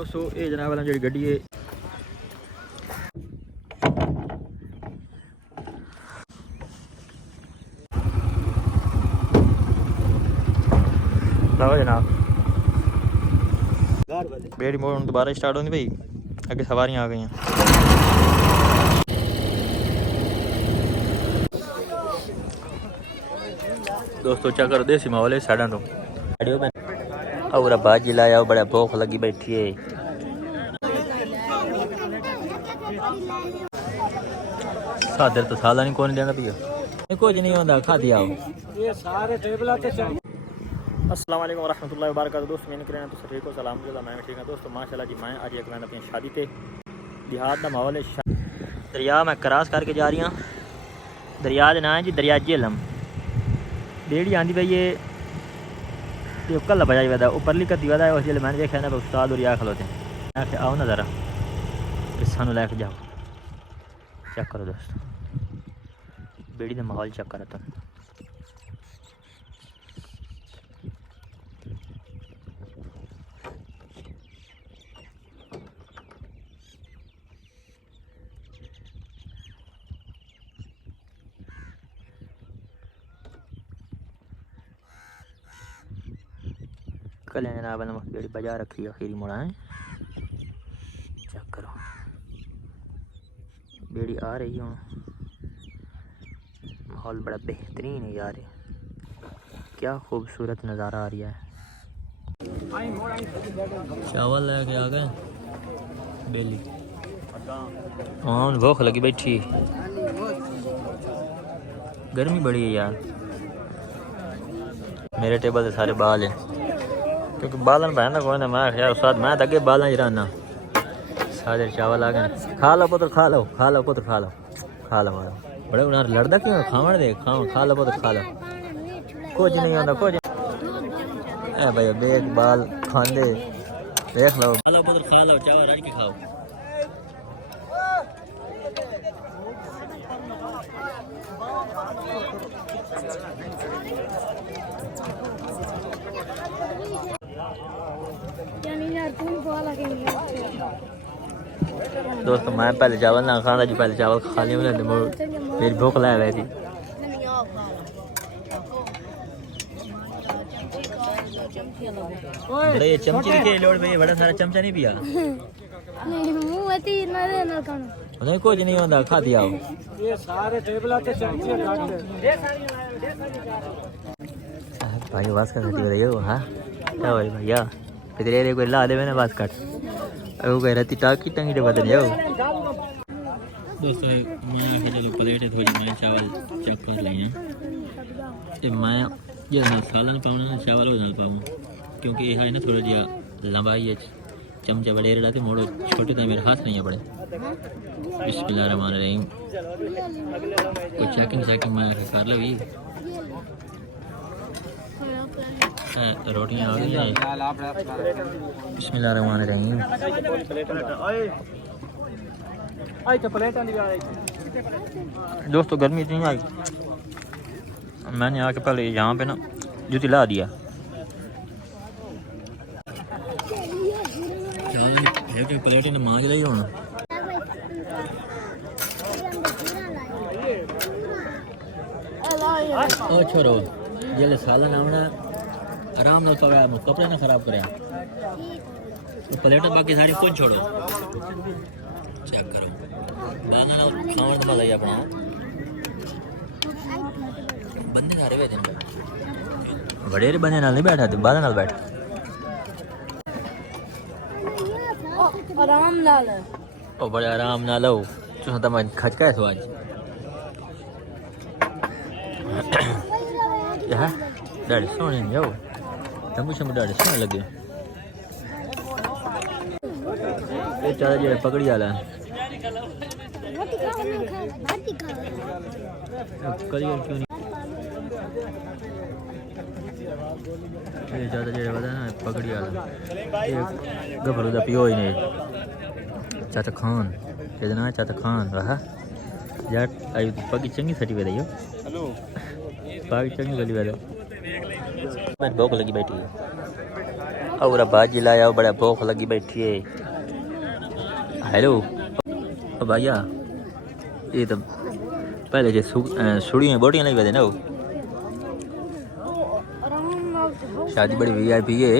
दोस्तों ये जनाब वाला जी गड्डी है लाओ जनाब बेड़ी मोड़ दोबारा स्टार्ट होनी भाई अगे सवारियां आ गई हैं। दोस्तों चक्कर देसी माहौल है साढ़ा और बाजी लाया बड़ा भूख लगी बैठी है। सादर तो साला नहीं कौन देना पिया कुछ नहीं होता खा दिया ये सारे टेबल अस्सलाम वालेकुम रहमतुल्लाहि व बरकातहू। दोस्त मैंने कहना तो सभी को सलाम मैं ठीक है दोस्तों माशाल्लाह जी। मैं आज एक मैंने अपनी शादी पे देहात का माहौल है। दरिया मैं क्रॉस करके जा रही हूँ। दरिया का नाम है जी दरिया झेलम। बेड़ी आँधी भाई ये कल बजाई वादा उपरली कदी वादा है उस जिले मैंने देखा ना उस्ताद और या खलोते हैं आओ ना ज़रा सानू लैके जाओ चेक करो दोस्तों बेड़ी का माहौल चेक करो तुम। कल जनाब बेड़ी बजा रखी है खीरी मुड़ा है चेक करो बेड़ी आ रही हूँ। माहौल बड़ा बेहतरीन है यार क्या खूबसूरत नज़ारा आ रहा है। चावल लेके आ गए बेली हाँ भूख लगी बैठी गर्मी बड़ी है यार। मेरे टेबल से सारे बाल हैं क्योंकि बालन पहनना कौन है मैं यार उस्ताद मैं तो अगे बालन ही रहना। सारे चावल आ गए खा लो पुत्र खा लो खा लो पुत्र खा लो खा लो मारो बड़े उन्हें लड़दा क्यों खावण दे खाओ खा लो पुत्र खा लो कुछ नहीं होता कुछ ए भाई बेग बाल खांदे देख लो खा लो पुत्र खा लो चावल रख के खाओ। दोस्तों मैं पहले चावल ना खाना जी पहले चावल खा लिया मेरी भूख ला रही थी। बड़े चमचे के लोड में बड़ा सारा चमचा नहीं पिया नहीं कुछ नहीं होता खा दिया ये सारे टेबल के चमचे भाई बस कर सकती बताइए हाँ क्या भाई भैया किधर कोई ला दे मैंने बस कट वो कह रही टाकी टंगी तो बदल जाओ। दोस्तों मैं चलो प्लेट थोड़ी मैं चावल चेक कर लें मैं ये सालन पाऊँ ना चावल हो ना पाऊँ क्योंकि यह है ना थोड़ा जहा लंबाई है चमचा बड़े रहा थे मोड़ो छोटे तो मेरे हाथ नहीं है बड़े। बिस्मिल्लाहिर्रहमानिर्रहीम कोई चेकिंग मैं कर लो भी रोटियां आ गई हैं। बिस्मिल्लाहिर्रहमानिर्रहीम दोस्तों गर्मी इतनी आई मैंने आके पहले यहाँ पे ना जूती ला दिया प्लेट ने मांग रही होना छोड़ो जल्द सालन आना आराम ना पकड़ा कपड़े ना खराब करे प्लेट बाकी सारी कुछ छोड़ो चेक करो खाने तो मजा ही अपना बंदे सारे बैठे बड़े बंदे नाल नहीं बैठा तू बाद नाल बैठ आराम नाल ओ बड़े आराम नाल लो तुम तो मैं खचका है आज यार डर सोने नहीं हो तंबू शंबू डर सोने लगे ये चारा जो पकड़ी वाला क्यों नहीं ये ज़्यादा जेड़ा बता ना पकड़ी वाला गभरू का पियो ही नहीं चाचा खान ना चाचा खान रहा यार आई पगी चंगी सटी पे रही हो पगी चंगी गली वाले मैं भूख लगी बैठी है और भाजी लाया बड़ा भूख लगी बैठी है। हेलो भैया, ये तो पहले जो सुड़ियाँ बोटियाँ नहीं बजे ना वो शादी बड़ी VIP है।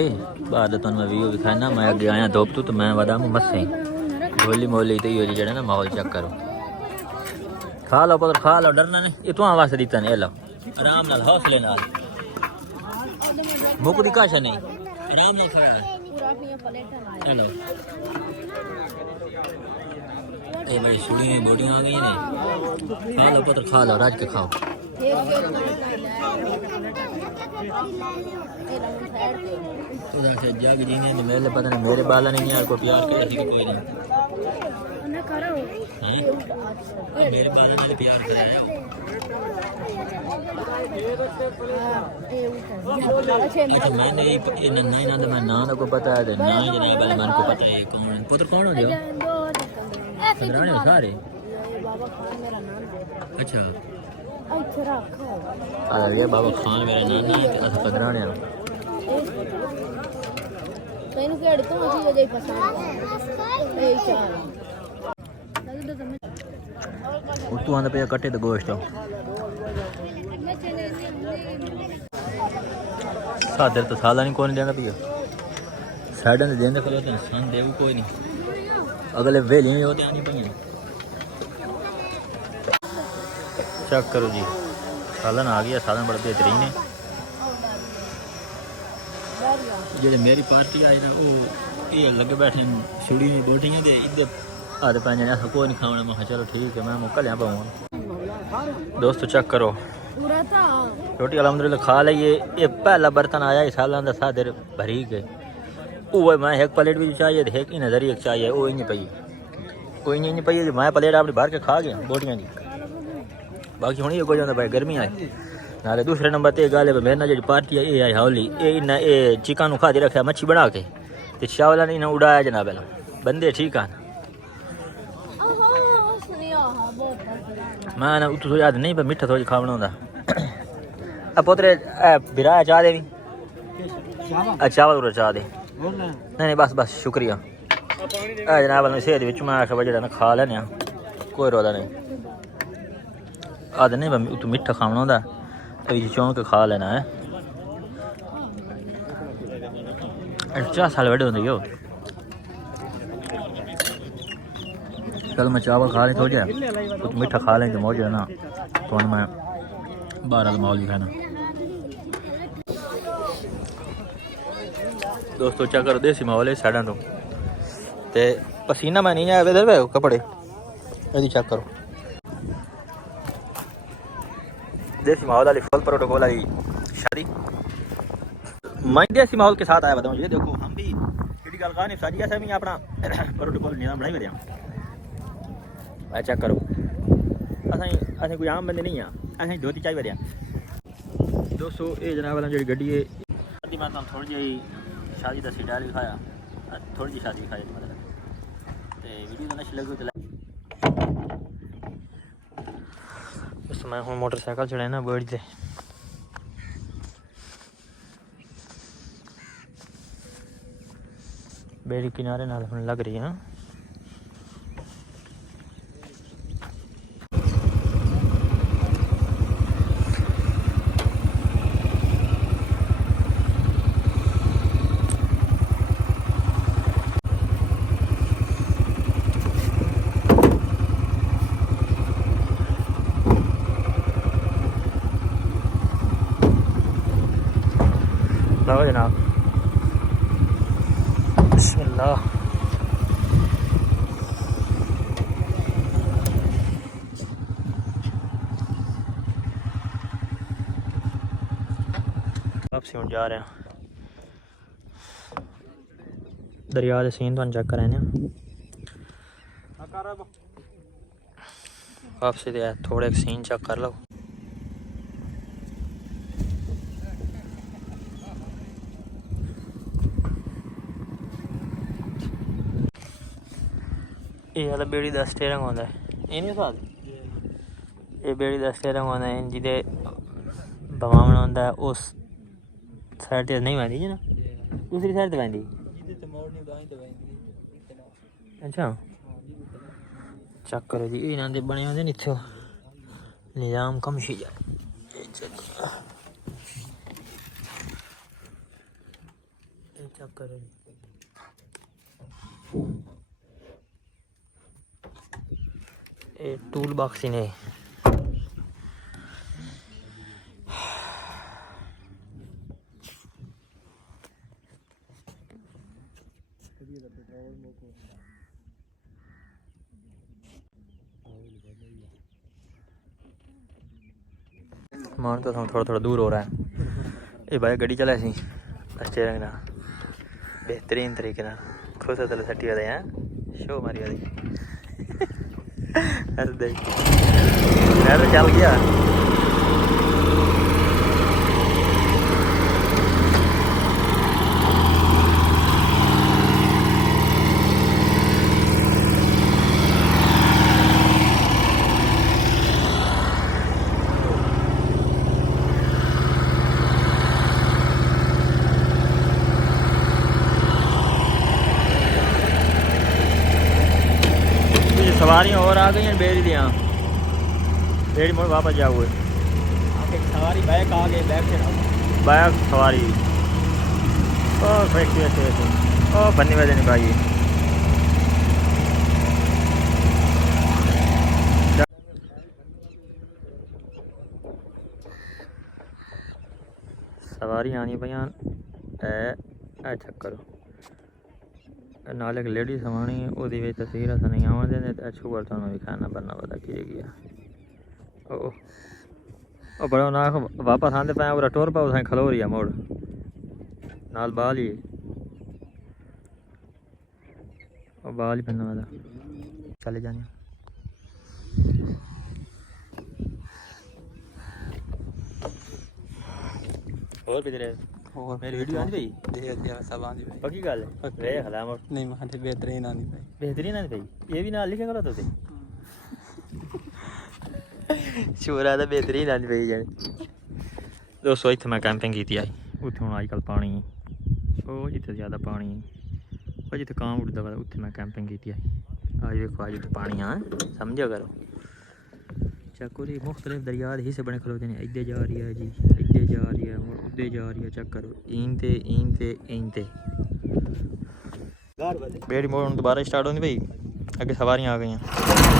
बाद तो मैं वीओ भी खाना मैं अगे आया धोप तो मैं वादा मस्से गोली मोली तो ये जड़े ना माहौल चेक करो। खा लो पुत्र खा लो, डरना नहीं। ये तो वास्ते दीता नहीं, लो आराम नाल हौसले नाल मुकदी काशा नहीं, आराम नाल खाया। हेलो ये बड़ी सुड़ी में बोटियाँ आ गई ने। खा लो पुत्र खा लो, राज के खाओ। उधर से जग जी ने तो मेरे पता नहीं मेरे बाला नहीं यार को प्यार करे थी कोई नहीं। मेरे बाला ने प्यार कराया। अच्छा मैंने नहीं ना तो मैं ना को पता है ना जनाब वाले मन को पता है कौन पुत्र कौन हो गया खदराने सारे। अच्छा ये बाबा खान मेरा नाना है तो खदराने तू आंदा पे कट्टे तो गोश्त सादर तो साला नहीं कौन देना पिया साइडा ने देने खलो तो सन देव कोई नहीं अगले वेली में होते आनी पई। चेक करो जी सालन आ गया, सालन बड़ा बेहतरीन है। जो मेरी पार्टी आई ना वो ये लगे बैठे छुड़ी नहीं बोटियाँ दे इधर आधे पैंजने ऐसा कोई नहीं खाने। मैं चलो ठीक है मैं मौका लिया पाऊँगा। दोस्तों चेक करो रोटी अलहमदुलिल्लाह खा लीए। ये पहला बर्तन आया इस साल का सादर भरी के वो मैं एक प्लेट भी चाहिए एक ही नजर एक चाहिए वो इन पई कोई नहीं पई मैं प्लेट अपनी भर के खा गया बोटियाँ की। बाकी हूँ ये कोई जाता भाई गर्मी आई नाले दूसरे नंबर ते गल है मेरे ना जी पार्टी है ये आई हौली ये इन्हें ये चिकन खा दे रखा मच्छी बना के तो चावल ने इन्हें उड़ाया जनाब बंदे ठीक है। मैं ना तो याद नहीं पर मिठा थोड़ी खावना होता पुत्रे बिराया चाह दे भी चावल चाह दे नहीं बस बस शुक्रिया जनाब सेहत बिच मैं आखा जरा खा लेने कोई रोदा नहीं आदि नहीं तू मिठा खावना होता चौंक के खा लेना है। 4 साल बड़े होंगे यो चल मैं चावल खा लें थोड़ा कुछ मीठा खा लें तो मौज है ना तो मैं बाहर माहौल ही खाना। दोस्तों चेक करो देसी माहौल है साइडा तो ते पसीना मैं नहीं आया इधर कपड़े यदि चेक करो देसी माहौल वाली फुल प्रोटोकॉल वाली शादी मैं देसी माहौल के साथ आया बताऊँ। ये देखो हम भी गल कहा नहीं साजी ऐसा भी अपना प्रोटोकॉल नियम बनाई मेरे मैं चेक करो असें कोई आम बंदे नहीं हैं असें धोती चाहिए मेरे दोस्तों ये जनाब वाला जी गड्डी है मैं थोड़ी जी शादी का स्टाइल दिखाया थोड़ी जी शादी दिखाई मतलब तो वीडियो तो अच्छी लगी तो मैं हूँ मोटरसाइकिल चढ़ाया ना बड़ी से बेड़ी किनारे नाल हम लग रही है। लो जनाब बिस्मिल्लाह वापसी हम जा रहे हैं दरिया के सीन तो चेक कराने वापसी दे थोड़े सीन चेक कर लो। ये वाला बेड़ी का स्टेयरिंग होता है ये नहीं स्वाद ये बेड़ी का स्टेयरिंग होता है जिदे भवावना होता है उस साइड नहीं मारी जी ना दूसरी साइड दवाई दी अच्छा चेक करो जी इन्हों के बने होंगे इतों निजाम कमशी जा चेक करो जी ये टूल बॉक्स ही ने मान तो थोड़ा थोड़ा दूर हो रहा है ये भाई गड्डी चला सी स्टीयरिंग ना बेहतरीन तरीके ना खुद से तले सट्टी वाले हैं शो मारी वाली देख मैं तो चल गया सवारियाँ और आ गई हैं बेड़ी दियाँ बेड़ी मोड़ वापस जाओ आगे सवारी बैक आ गए बैक से बैक सवारी ओ वैसे वैसे वैसे ओ बन्नी वजह नहीं भाई सवारी आनी भैया ए चक्कर नाल एक लेडी सवानी वो तस्वीर अस नहीं आवन दें शुगर तो भी खाना बनना पता कि गया ओ बड़ा ना वापस आते पे और टोर पाओ सां खलो रही है मोड़ नाल बाल ही बाल ही बनना वाला चले जाने और भी तेरे और मेरी वीडियो आनी भाई दे सब आनी भाई पक्की गल है वे हला मोड़ नहीं माने बेहतरीन आनी भाई बेहतरीन आनी भाई ये भी नाल लिखा करो तुझे शोरा दा बेहतरीन आनी भाई जाने दोस्तों इत्थे मैं कैंपिंग की आई उत्थे हुण अजकल पानी ओ जिथे ज़्यादा पानी ओ जिथे कां उड़दा वा उत्थे मैं कैंपिंग की आई आज देखो आज उत्थे पानी हाँ समझा करो चक्कर मुख्तलिफ दरिया के हिस्से बने खलोते हैं इधर जा रही है जी इधर जा रही है उधर जा रही है चेक करो इन ते बेड़ी मोड़ दोबारा स्टार्ट होनी भाई अगे सवारियाँ आ गई हैं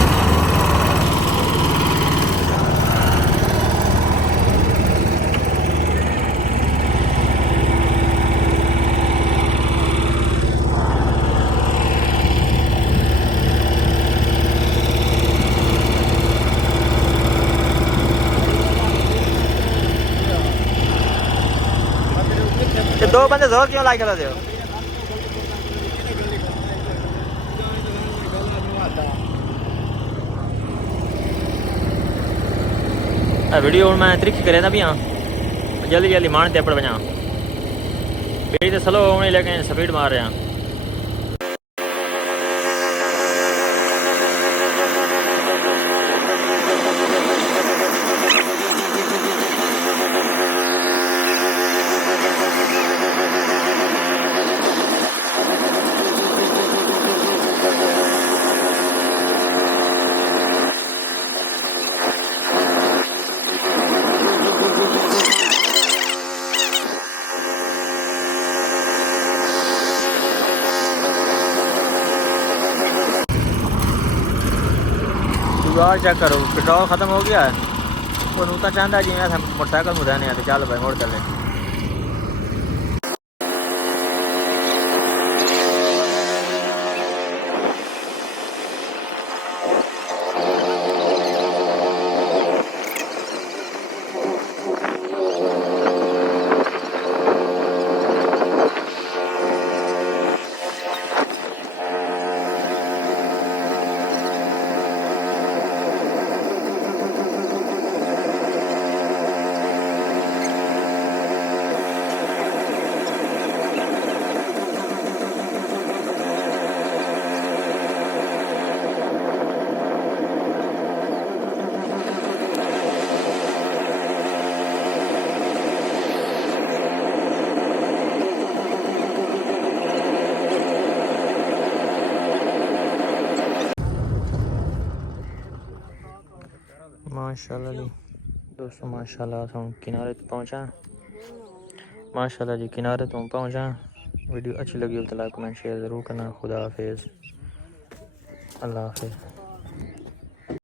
दो बंदे जोर क्यों लाई कर हो वीडियो हूँ मैं त्रिक्की करे ना भी हाँ जल्दी जल्दी मान ते बजा बेड़ी तो स्लो होने लेकिन स्पीड मार रहे हैं जुगाड़ चेक करो पेट्रोल खत्म हो गया है वो नूता चाहता जी मैं मोटरसाइकिल मुझाने आते चल भाई मोड़ चले माशाल्लाह जी दोस्तों, माशाल्लाह हम किनारे पे पहुंचा। माशाल्लाह जी किनारे तो पहुंचा। वीडियो अच्छी लगी हो तो लाइक कमेंट शेयर ज़रूर करना। खुदा हाफिज़, अल्लाह हाफिज़।